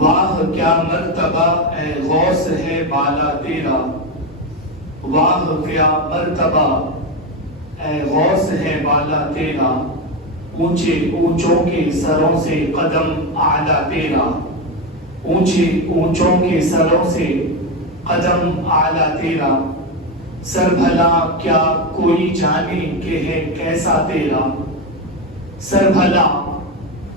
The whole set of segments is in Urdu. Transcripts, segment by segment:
واہ کیا مرتبہ اے غوث ہے بالا تیرا، واہ کیا مرتبہ اے غوث ہے بالا تیرا، اونچے اونچوں کے سروں سے قدم اعلیٰ تیرا، اونچے اونچوں کے سروں سے قدم اعلیٰ تیرا، سر بھلا کیا کوئی جانے کہ ہے کیسا تیرا، سر بھلا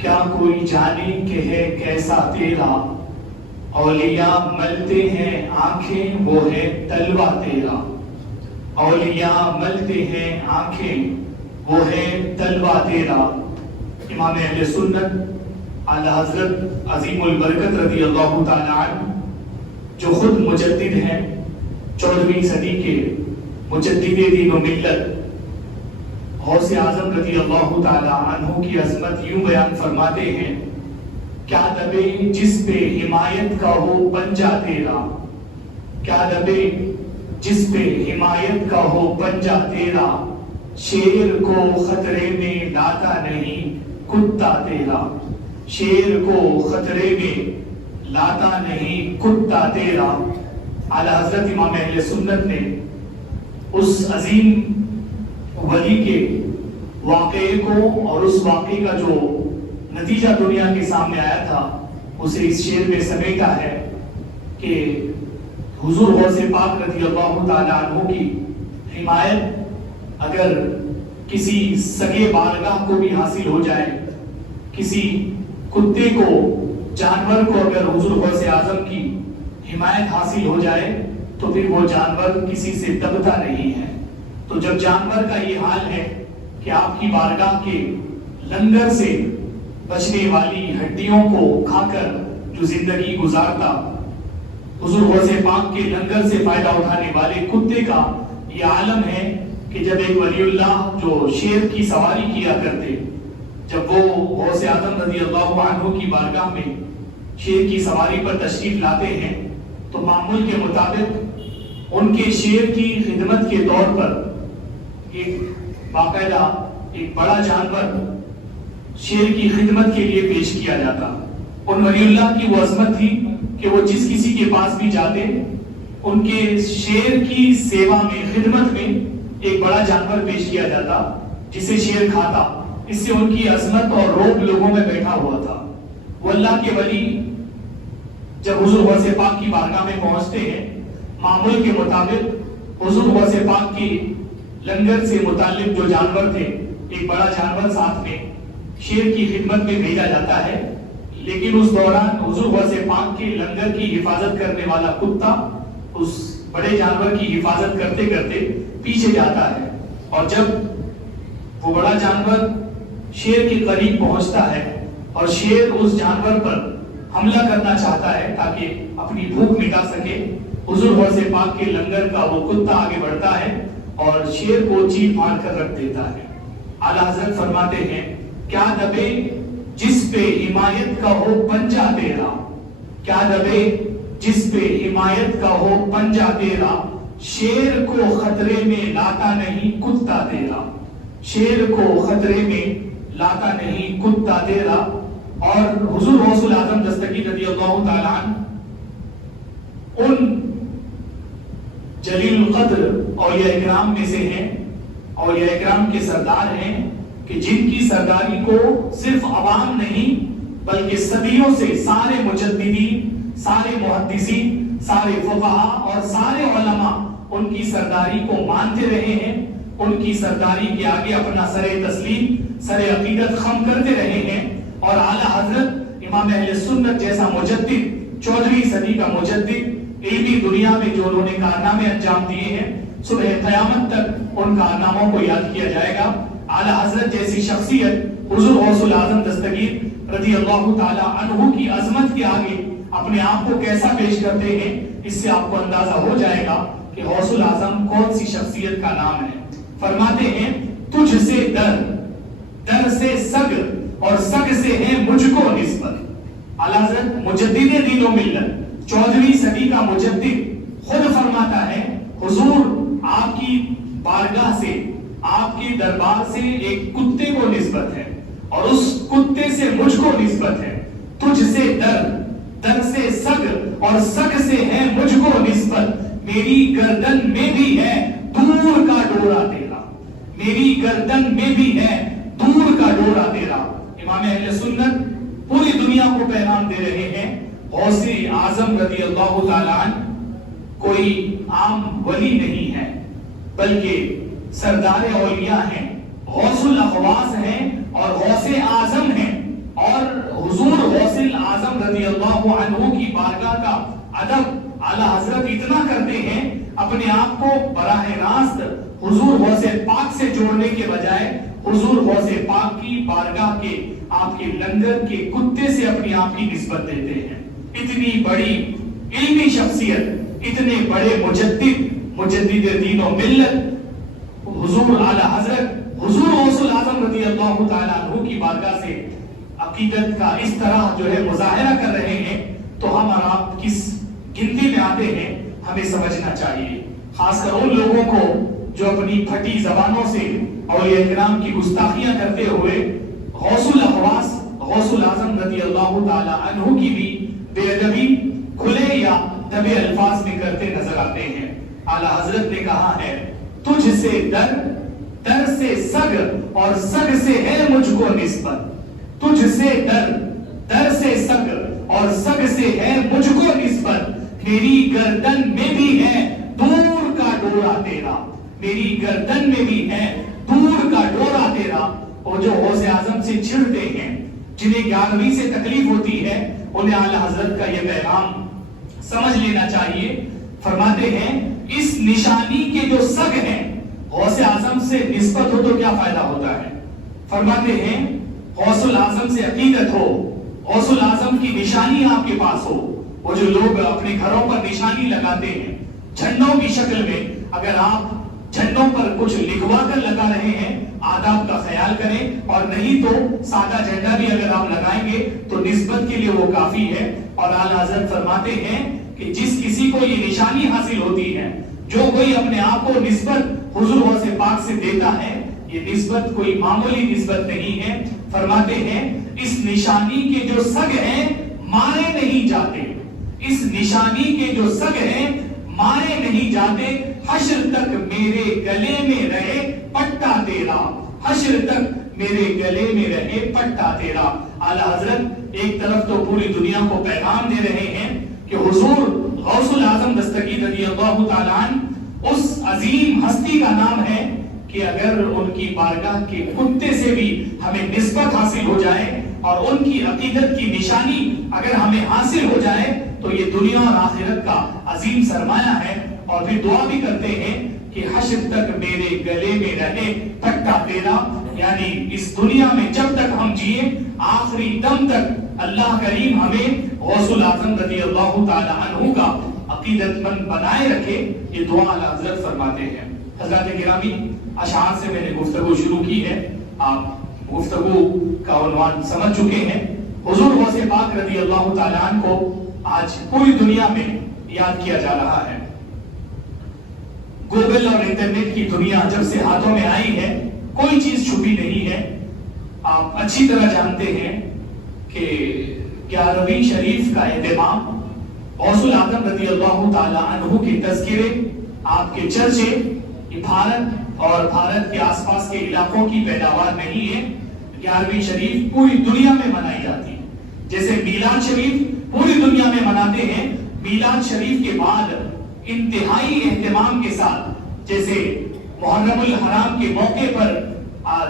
کیا کوئی جانے کہ ہے کیسا تیرا، اولیاء ملتے ہیں آنکھیں وہ ہے تلوہ تیرا، اولیاء ملتے ہیں آنکھیں وہ ہے تلوہ تیرا۔ امام اہل سنت اعلی حضرت عظیم البرکت رضی اللہ تعالیٰ عنہ جو خود مجدد ہیں، 14ویں صدی کے مجدد دین و ملت، غوث اعظم رضی اللہ تعالیٰ عنہ کی عظمت یوں بیان فرماتے ہیں، کیا دبے جس پہ حمایت کا ہو پنجہ تیرا، کیا دبے جس پہ حمایت کا ہو پنجہ تیرا، شیر کو خطرے میں لاتا نہیں کتا تیرا، شیر کو خطرے میں لاتا نہیں کتا تیرا۔ اعلی حضرت امام اہل سنت نے اس عظیم ولی کے واقعے کو اور اس واقعے کا جو نتیجہ دنیا کے سامنے آیا تھا اسے اس شعر میں سمیٹا ہے کہ حضور غوث پاک رضی اللہ تعالیٰ عنہ کی حمایت اگر کسی سگے بارگاہ کو بھی حاصل ہو جائے، کسی کتے کو، جانور کو اگر حضور غوث اعظم کی حمایت حاصل ہو جائے تو پھر وہ جانور کسی سے دبتا نہیں ہے۔ تو جب جانور کا یہ حال ہے کہ آپ کی بارگاہ کے لنگر سے بچنے والی ہڈیوں کو کھا کر جو زندگی گزارتا، حضور غوث پاک کے لنگر سے فائدہ اٹھانے والے کتے کا یہ عالم ہے کہ جب ایک ولی اللہ جو شیر کی سواری کیا کرتے، جب وہ غوث اعظم رضی اللہ عنہ کی بارگاہ میں شیر کی سواری پر تشریف لاتے ہیں تو معمول کے مطابق ان کے شیر کی خدمت کے طور پر ایک باقاعدہ ایک بڑا جانور شیر کی خدمت کے لیے پیش کیا جاتا۔ ان ولی اللہ کی وہ عظمت تھی کہ وہ جس کسی کے پاس بھی جاتے ان کے شیر کی سیوا میں، خدمت میں ایک بڑا جانور پیش کیا جاتا جسے شیر کھاتا۔ اس سے ان کی عظمت اور روب لوگوں میں بیٹھا ہوا تھا۔ وہ اللہ کے ولی جب حضور غوث پاک کی بارگاہ میں پہنچتے ہیں، معمول کے مطابق حضور غوث پاک کی لنگر سے متعلق جو جانور تھے، ایک بڑا جانور ساتھ میں شیر کی خدمت میں بھیجا جاتا ہے، لیکن اس دوران حضور غوث پاک کے لنگر کی حفاظت کرنے والا کتا اس بڑے جانور کی حفاظت کرتے کرتے پیچھے جاتا ہے، اور جب وہ بڑا جانور شیر کے قریب پہنچتا ہے اور شیر اس جانور پر حملہ کرنا چاہتا ہے تاکہ اپنی بھوک مٹا سکے، حضور غوث پاک کے لنگر کا وہ کتا آگے بڑھتا ہے اور شیر کو چیر پھاڑ کر رکھ دیتا ہے۔ اعلیٰ حضرت فرماتے ہیں، کیا دبے جس پہ حمایت کا ہو پنجہ تیرا، کیا دبے جس پہ حمایت کا ہو پنجہ تیرا، شیر کو خطرے میں لاتا نہیں کتا تیرا، شیر کو خطرے میں لاتا نہیں کتا تیرا۔ اور حضور غوث اعظم دستگیر رضی اللہ تعالیٰ عنہ ان جلیل القدر اولیاء اکرام میں سے ہیں، اولیاء اکرام کے سردار ہیں کہ جن کی سرداری کو صرف عوام نہیں بلکہ صدیوں سے سارے مجددین، سارے محدثین، سارے فقہاء اور سارے علماء ان کی سرداری کو مانتے رہے ہیں، ان کی سرداری کے آگے اپنا سر تسلیم، سر عقیدت خم کرتے رہے ہیں۔ اور اعلیٰ حضرت امام اہل سنت جیسا مجدد، 14ویں صدی کا مجدد، علمی دنیا میں جو انہوں نے کارنامے انجام دیے ہیں، صبح قیامت تک ان کارناموں کو یاد کیا جائے گا۔ اعلیٰ حضرت جیسی شخصیت حضور غوث اعظم دستگیر رضی اللہ تعالیٰ عنہ کی عظمت کے آگے اپنے آپ کو کیسا پیش کرتے ہیں، اس سے آپ کو اندازہ ہو جائے گا کہ غوث اعظم کون سی شخصیت کا نام ہے۔ فرماتے ہیں، تجھ سے در، در سے سگ، اور سگ سے ہے مجھ کو نسبت۔ اعلیٰ حضرت مجدد دین و ملت، 14ویں صدی کا مجدد خود فرماتا ہے، حضور آپ کی بارگاہ سے، آپ کی دربار سے ایک کتے کو نسبت ہے اور اس کتے سے مجھ کو نسبت ہے۔ تجھ سے در، در سے سگ اور سگ سے ہے مجھ کو نسبت، میری گردن میں بھی ہے دور کا ڈورا تیرا، میری گردن میں بھی ہے دور کا ڈورا تیرا۔ امام اہل سنت پوری دنیا کو پیغام دے رہے ہیں غوث اعظم رضی اللہ تعالیٰ عنہ کوئی عام ولی نہیں ہے، بلکہ سردار اولیاء ہیں، غوث الاغواث ہیں اور غوث اعظم ہیں، اور حضور غوث اعظم رضی اللہ عنہ کی بارگاہ کا ادب اعلیٰ حضرت اتنا کرتے ہیں، اپنے آپ کو براہ راست حضور غوث پاک سے جوڑنے کے بجائے حضور غوث پاک کی بارگاہ کے آپ کے لنگر کے کتے سے اپنی آپ کی نسبت دیتے ہیں۔ اتنی بڑی علمی شخصیت، اتنے بڑے مجدد دین و ملت حضور اعلیٰ حضرت حضور غوث اعظم رضی اللہ تعالیٰ عنہ کی بارگاہ سے عقیدت کا اس طرح جو ہے مظاہرہ کر رہے ہیں، تو ہم اور آپ کس گنتی میں آتے ہیں ہمیں سمجھنا چاہیے، خاص کر ان لوگوں کو جو اپنی پھٹی زبانوں سے اولیاء کرام کی گستاخیاں کرتے ہوئے غوث الاغواث غوث الاعظم رضی اللہ تعالی عنہ کی بھی بے ادبی کھلے یا دبے الفاظ میں کرتے نظر آتے ہیں۔ اعلیٰ حضرت نے کہا ہے تجھ سے در سے سگ اور سگ سے ہے مجھ کو نسبت، تجھ سے در سے سگ اور سگ سے ہے مجھ کو نسبت، میری گردن میں بھی ہے دور کا ڈورا تیرا، میری گردن میں بھی ہے دور کا ڈورا تیرا۔ اور جو غوث اعظم سے چڑھتے ہیں، جنہیں 11ویں سے تکلیف ہوتی ہے، انہیں اعلیٰ حضرت کا یہ پیغام سمجھ لینا چاہیے۔ فرماتے ہیں اس نشانی کے جو سگ ہیں غوث اعظم سے نسبت ہو تو کیا فائدہ ہوتا ہے۔ فرماتے ہیں غوث الاعظم سے عقیدت ہو، غوث الاعظم کی نشانی آپ کے پاس ہو، وہ جو لوگ اپنے گھروں پر نشانی لگاتے ہیں جھنڈوں کی شکل میں، اگر آپ جھنڈوں پر کچھ لکھوا کر لگا رہے ہیں آداب کا خیال کریں، اور نہیں تو سادہ جھنڈا بھی اگر آپ لگائیں گے تو نسبت کے لیے وہ کافی ہے۔ اور اعلیٰ حضرت فرماتے ہیں کہ جس کسی کو یہ نشانی حاصل ہوتی ہے، جو کوئی اپنے آپ کو نسبت حضور غوث پاک سے دیتا ہے، یہ نسبت کوئی معمولی نسبت نہیں ہے۔ فرماتے ہیں اس نشانی کے جو سگ ہیں مارے نہیں جاتے، اس نشانی کے جو سگ ہیں مارے نہیں جاتے، حشر تک میرے گلے میں رہے پٹا تیرا، حشر تک میرے گلے میں رہے پٹا تیرا۔ اعلیٰ حضرت ایک طرف تو پوری دنیا کو پیغام دے رہے ہیں کہ حضور غوث الاعظم دستگیر رضی اللہ تعالیٰ عنہ اس عظیم ہستی کا نام ہے کہ اگر ان کی بارگاہ کے کتے سے بھی ہمیں نسبت حاصل ہو جائے اور ان کی عقیدت کی نشانی اگر ہمیں حاصل ہو جائے تو یہ دنیا اور آخرت کا عظیم سرمایہ ہے۔ اور پھر دعا بھی کرتے ہیں کہ حشر تک میرے گلے میں رہے پٹا تیرا، یعنی اس دنیا میں جب تک ہم جیے آخری دم تک اللہ کریم ہمیں غوث الاعظم رضی اللہ تعالی عنہ کا عقیدت مند بنائے رکھے، یہ دعا اعلیٰ حضرت فرماتے ہیں۔ حضرات گرامی، اشعار سے میں نے گفتگو شروع کی ہے، آپ گفتگو کا عنوان سمجھ چکے ہیں۔ حضور غوث پاک رضی اللہ تعالیٰ عنہ کو آج پوری دنیا میں یاد کیا جا رہا ہے۔ گوگل اور انٹرنیٹ کی دنیا جب سے ہاتھوں میں آئی ہے کوئی چیز چھپی نہیں ہے۔ آپ اچھی طرح جانتے ہیں کہ 11ویں شریف کا اہتمام، غوث الاعظم رضی اللہ تعالی عنہ کے تذکرے، آپ کے چرچے، یہ بھارت اور بھارت کے آس پاس کے علاقوں کی پیداوار نہیں ہے۔ 11ویں شریف پوری دنیا میں منائی جاتی ہے، جیسے میلاد شریف پوری دنیا میں مناتے ہیں۔ میلاد شریف کے بعد انتہائی اہتمام کے ساتھ، جیسے محرم الحرام کے موقع پر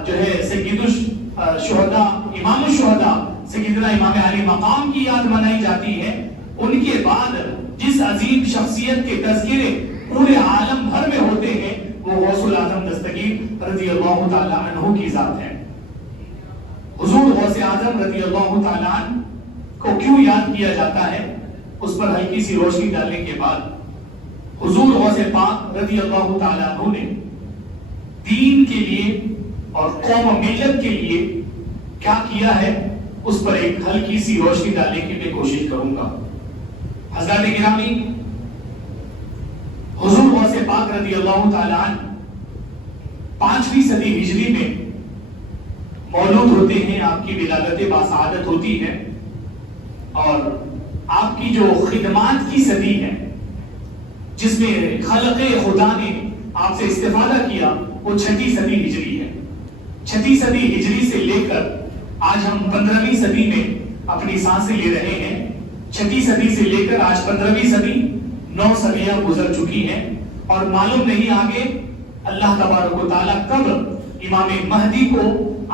جو ہے سید الشہداء امام الشہداء سیدنا امام علی مقام کی یاد منائی جاتی ہے، ان کے بعد جس عظیم شخصیت کے تذکرے پورے عالم بھر میں ہوتے ہیں وہ غوث الاعظم دستگیر رضی اللہ تعالی عنہ کی ذات ہے۔ حضور غوث اعظم رضی اللہ تعالی عنہ کو کیوں یاد کیا جاتا ہے، اس پر ہلکی سی روشنی ڈالنے کے بعد حضور غوث پاک رضی اللہ تعالی عنہ نے دین کے لیے اور قوم و ملت کے لیے کیا کیا ہے، اس پر ایک ہلکی سی روشنی ڈالنے کی میں کوشش کروں گا۔ حضرات گرامی، حضور غوث پاک رضی اللہ تعالی عنہ 5ویں صدی ہجری میں مولود ہوتے ہیں، آپ کی ولادت باسعادت ہوتی ہے، اور آپ کی جو خدمات کی صدی ہے جس میں خلق خدا نے آپ سے استفادہ کیا وہ 6 صدی ہجری ہے. 6 صدی ہجری سے لے کر آج ہم 15ویں صدی میں اپنی سانسیں لے رہے ہیں. 6 صدی سے لے کر آج 15ویں صدی 9 صدیاں گزر چکی ہیں اور معلوم نہیں آگے اللہ تبارک و تعالیٰ کب امام مہدی کو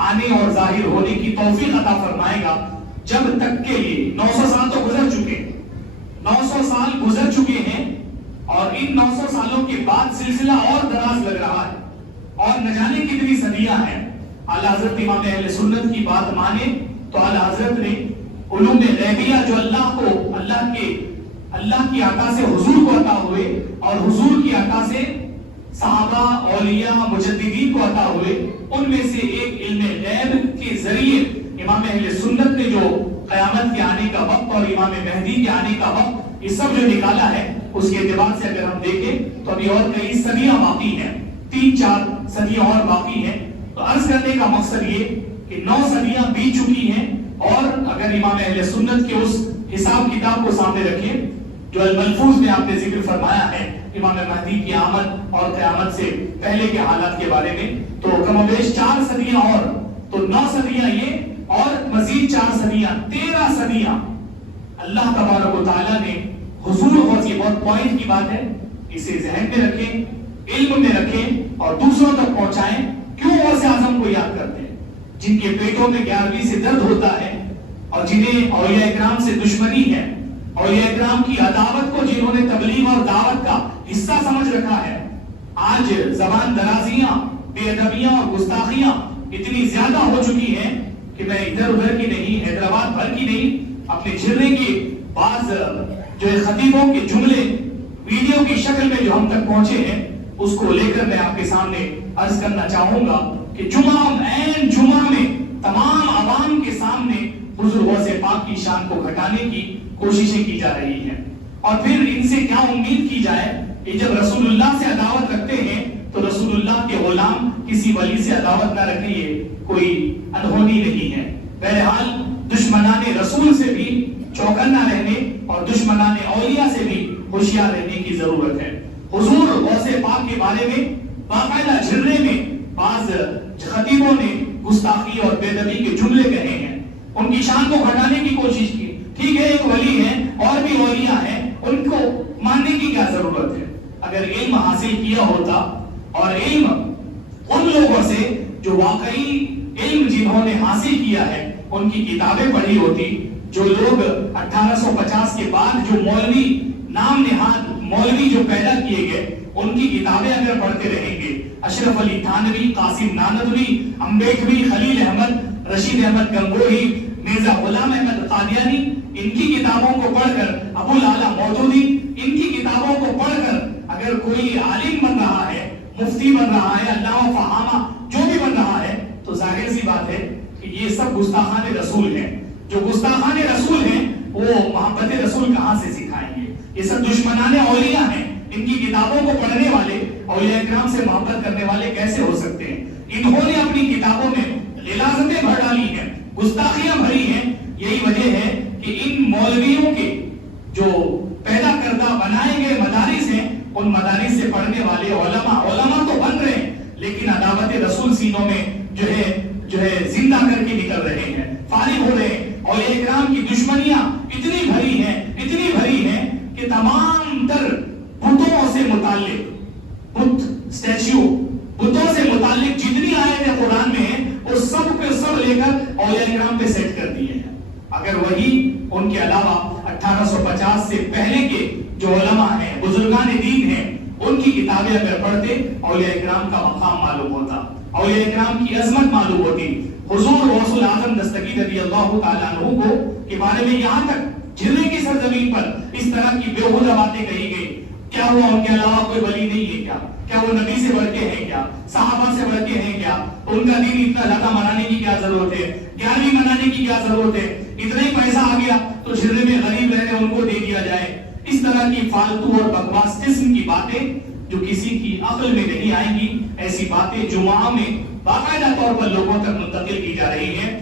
آنے اور ظاہر ہونے کی توفیق عطا فرمائے گا. جب تک کے لیے 900 سال تو گزر چکے 900 سال گزر چکے ہیں اور ان 900 سالوں کے بعد سلسلہ اور دراز لگ رہا ہے اور نہ جانے کتنی صدیاں ہیں. اعلیٰ حضرت امام اہل سنت کی بات مانے تو اعلیٰ حضرت نے علوم غیبیہ جو اللہ کی عطا سے حضور کو عطا ہوئے اور حضور کی عطا سے صحابہ اولیاء مجددین کو عطا ہوئے ان میں سے ایک علم غیب کے ذریعے امام اہل سنت نے جو قیامت کے آنے کا وقت اور امام مہدی کے آنے کا وقت یہ سب جو نکالا ہے اس کے اعتبار سے اگر ہم دیکھیں تو ابھی اور کئی صدیاں باقی ہیں 3-4 صدیاں اور باقی ہیں. تو عرض کرنے کا مقصد یہ کہ 9 صدیاں بیت چکی ہیں اور اگر امام اہل سنت کے اس حساب کتاب کو سامنے رکھیں جو الملفوظ میں آپ نے ذکر فرمایا ہے امام مہدی کی آمد اور قیامت سے پہلے کے حالات کے بارے میں تو کم و بیش 4 صدیاں اور تو 9 صدیاں یہ اور مزید 4 صدیاں 13 صدیاں اللہ تبارک و تعالیٰ نے حضور اور یہ بہت پوائنٹ کی بات ہے اسے ذہن میں رکھیں علم میں رکھیں اور دوسروں تک پہنچائیں. کیوں غوث اعظم کو یاد کرتے ہیں جن کے پیٹوں میں 11ویں سے درد ہوتا ہے اور جنہیں اولیاء اکرام سے دشمنی ہے اولیاء اکرام کی عداوت کو جنہوں نے تبلیغ اور دعوت کا حصہ سمجھ رکھا ہے. آج زبان درازیاں بے ادبیاں اور گستاخیاں اتنی زیادہ ہو چکی ہیں کہ میں ادھر ادھر کی نہیں حیدرآباد بھر کی نہیں اپنے جھرے کے بعض جو خطیبوں کے جملے ویڈیو کی شکل میں جو ہم تک پہنچے ہیں اس کو لے کر میں آپ کے سامنے عرض کرنا چاہوں گا کہ جمعہ میں تمام عوام کے سامنے حضور غوث پاک کی شان کو گھٹانے کی کوششیں کی جا رہی ہیں اور پھر ان سے کیا امید کی جائے کہ جب رسول اللہ سے عداوت رکھتے ہیں تو رسول اللہ کے غلام کسی ولی سے عداوت نہ رکھے یہ کوئی انہونی نہیں ہے. بہرحال دشمنان رسول سے بھی چوکنا رہنے اور دشمنان اولیاء سے بھی ہوشیار رہنے کی ضرورت ہے. حضور غوث پاک کے بارے میں باقاعدہ جھرنے میں بعض خطیبوں نے گستاخی اور بے ادبی کے جملے کہے ہیں ان کی شان کو گھٹانے کی کوشش کی. ٹھیک ہے ایک ولی ہے اور بھی اولیاء ہیں ان کو ماننے کی کیا ضرورت ہے. اگر علم حاصل کیا ہوتا اور علم ان لوگوں سے جو واقعی علم جنہوں نے حاصل کیا ہے ان کی کتابیں پڑھی ہوتی جو لوگ 1850 کے بعد جو مولوی نام نہاد مولوی جو پیدا کیے گئے ان کی کتابیں اگر پڑھتے رہیں گے اشرف علی تھانوی قاسم نانوی امبیڈکری خلیل احمد رشید احمد گنگوہی مرزا غلام احمد قادیانی ان کی کتابوں کو پڑھ کر ابو العلا مودودی ان کی کتابوں کو پڑھ کر اگر کوئی عالم بن رہا ہے مفتی بن رہا ہے علامہ فہامہ جو بھی بن رہا ہے تو ظاہر سی بات ہے کہ یہ سب گستاخان رسول ہیں. جو گستاخان رسول ہیں وہ محبت رسول کہاں سے سکھائیں گے. یہ سب دشمنان اولیاء ہیں. ان کی کتابوں کو پڑھنے والے اولیاء اکرام سے محبت کرنے والے کیسے ہو سکتے ہیں. انہوں نے اپنی کتابوں میں غلاظتیں بھر ڈالی ہیں گستاخیاں بھری ہیں. یہی وجہ ہے کہ ان مولویوں کے جو پیدا کردہ بنائے گئے مدارس ہیں ان مدارس سے پڑھنے والے علماء تو بن رہے ہیں لیکن عداوت رسول سینوں میں جو ہے زندہ کر کے نکل رہے ہیں فارغ ہو رہے ہیں. اولیاء اکرام کی دشمنیاں اتنی بھری ہیں کہ تمام تر بتوں سے متعلق بتوں سے متعلق جتنی آیتیں قرآن میں ہیں وہ سب کے سب لے کر اولیاء اکرام پہ سیٹ کر دیے ہیں. اگر وہی ان کے علاوہ 1850 سے پہلے کے جو علماء ہیں بزرگان دین ہیں ان کی کتابیں اگر پڑھتے اولیاء اکرام کا مقام معلوم ہوتا اولیاء اکرام کی عظمت معلوم ہوتی. حضور غوث الاعظم دستگیر رضی اللہ تعالیٰ عنہ کو کے بارے میں یہاں تک جھرنے کی سرزمین پر اس طرح کی بیہودہ باتیں کہی گئی. کیا وہ ان کے علاوہ کوئی ولی نہیں ہے کیا وہ نبی سے بڑھ کے ہیں کیا صحابہ سے بڑھ کے ہیں کیا ان کا دین اتنا زیادہ منانے کی کیا ضرورت ہے 11ویں منانے کی کیا ضرورت ہے اتنا ہی پیسہ آ گیا تو جھرنے میں غریب رہ رہے ان کو دے دیا جائے. اس طرح کی فالتو اور بکواس قسم کی باتیں جو کسی کی عقل میں نہیں آئیں گی ایسی باتیں جمعہ میں باقاعدہ طور پر لوگوں تک منتقل کی جا رہی ہیں.